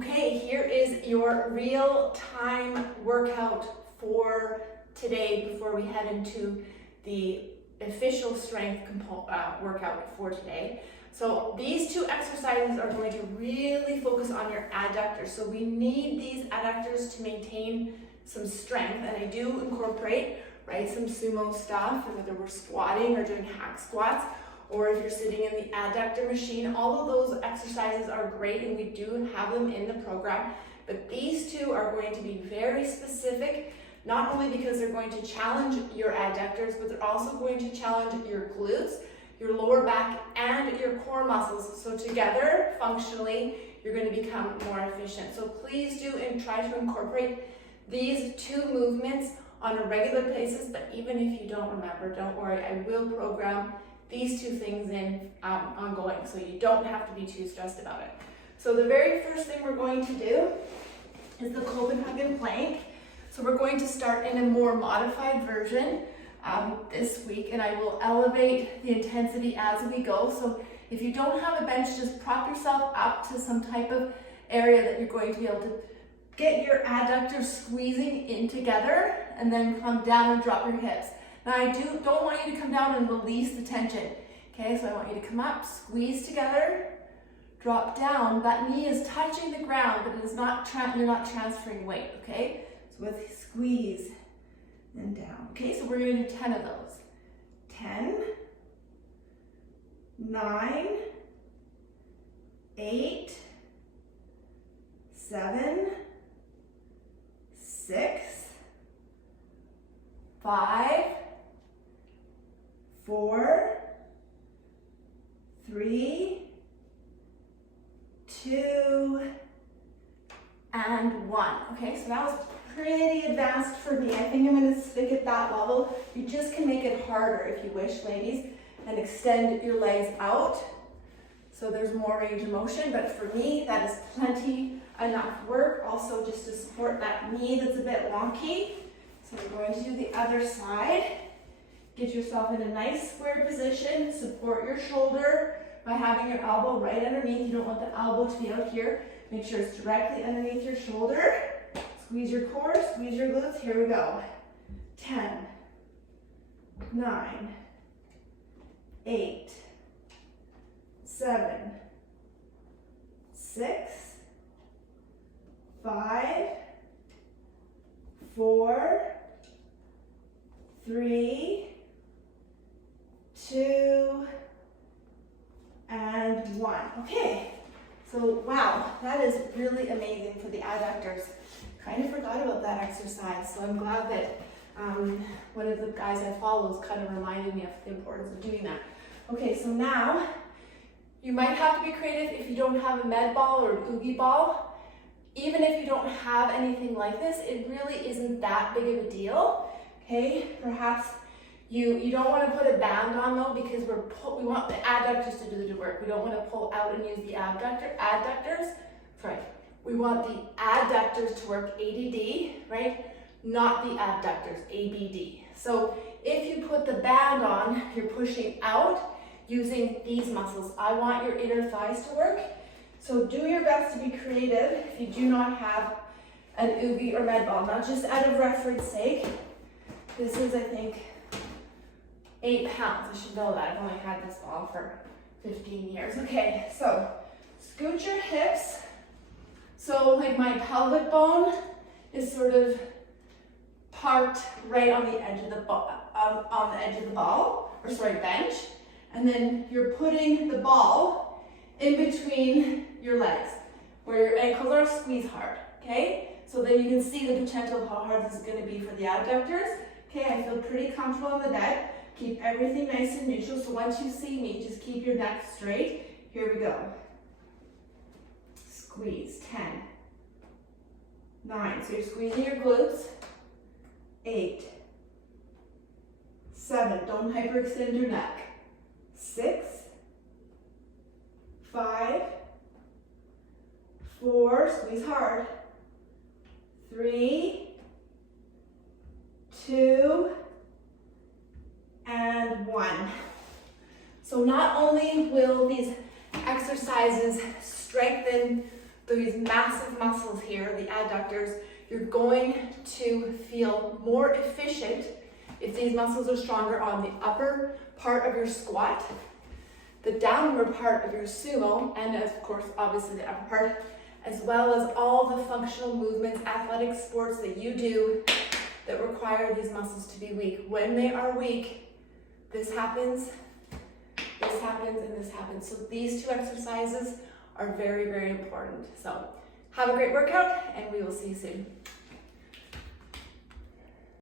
Okay, here is your real-time workout for today before we head into the official strength workout for today. So these two exercises are going to really focus on your adductors. So we need these adductors to maintain some strength, and I do incorporate, right, some sumo stuff, whether we're squatting or doing hack squats, or if you're sitting in the adductor machine. All of those exercises are great and we do have them in the program, but these two are going to be very specific, not only because they're going to challenge your adductors, but they're also going to challenge your glutes, your lower back, and your core muscles. So together, functionally, you're going to become more efficient. So please do and try to incorporate these two movements on a regular basis, but even if you don't remember, don't worry, I will program these two things in ongoing, so you don't have to be too stressed about it. So the very first thing we're going to do is the Copenhagen plank. So we're going to start in a more modified version this week, and I will elevate the intensity as we go. So if you don't have a bench, just prop yourself up to some type of area that you're going to be able to get your adductors squeezing in together, and then come down and drop your hips. Now I don't want you to come down and release the tension. Okay, so I want you to come up, squeeze together, drop down. That knee is touching the ground, but it is not you're not transferring weight, okay? So with squeeze and down. Okay, so we're gonna do 10 of those. 10, 9, 8, 7, 6, 5, 4, 3, 2, and 1. Okay, so that was pretty advanced for me. I think I'm going to stick at that level. You just can make it harder if you wish, ladies, and extend your legs out so there's more range of motion. But for me, that is plenty enough work. Also, just to support that knee that's a bit wonky. So we're going to do the other side. Get yourself in a nice square position. Support your shoulder by having your elbow right underneath. You don't want the elbow to be out here. Make sure it's directly underneath your shoulder. Squeeze your core, squeeze your glutes. Here we go. 10, 9, 8, 7, 6, 5, 4, 3, 2, and 1. Okay, so wow, that is really amazing for the adductors. Kind of forgot about that exercise, so I'm glad that one of the guys I follow kind of reminded me of the importance of doing that. Okay, so now you might have to be creative if you don't have a med ball or an oogie ball. Even if you don't have anything like this, it really isn't that big of a deal. Okay, perhaps you don't want to put a band on though, because we want the adductors to do the work. We don't want to pull out and use the adductors. Sorry, we want the adductors to work ADD, right? Not the abductors, ABD. So if you put the band on, you're pushing out using these muscles. I want your inner thighs to work. So do your best to be creative if you do not have an oogie or med ball. Now just out of reference sake, this is, I think, 8 pounds. I should know that. I've only had this ball for 15 years. Okay, so scoot your hips. So like my pelvic bone is sort of parked right on the edge of the ball, bench. And then you're putting the ball in between your legs, where your ankles are squeezed hard, okay? So then you can see the potential of how hard this is going to be for the adductors. Okay, I feel pretty comfortable on the bed. Keep everything nice and neutral. So once you see me, just keep your neck straight. Here we go. Squeeze. 10, 9. So you're squeezing your glutes. 8, 7. Don't hyperextend your neck. 6, 5, 4. Squeeze hard. 3, 2, and 1. So not only will these exercises strengthen these massive muscles here, the adductors, you're going to feel more efficient if these muscles are stronger on the upper part of your squat, the downward part of your sumo, and of course, obviously the upper part, as well as all the functional movements, athletic sports that you do that require these muscles to be weak. When they are weak, this happens, and this happens. So these two exercises are very, very important. So have a great workout, and we will see you soon.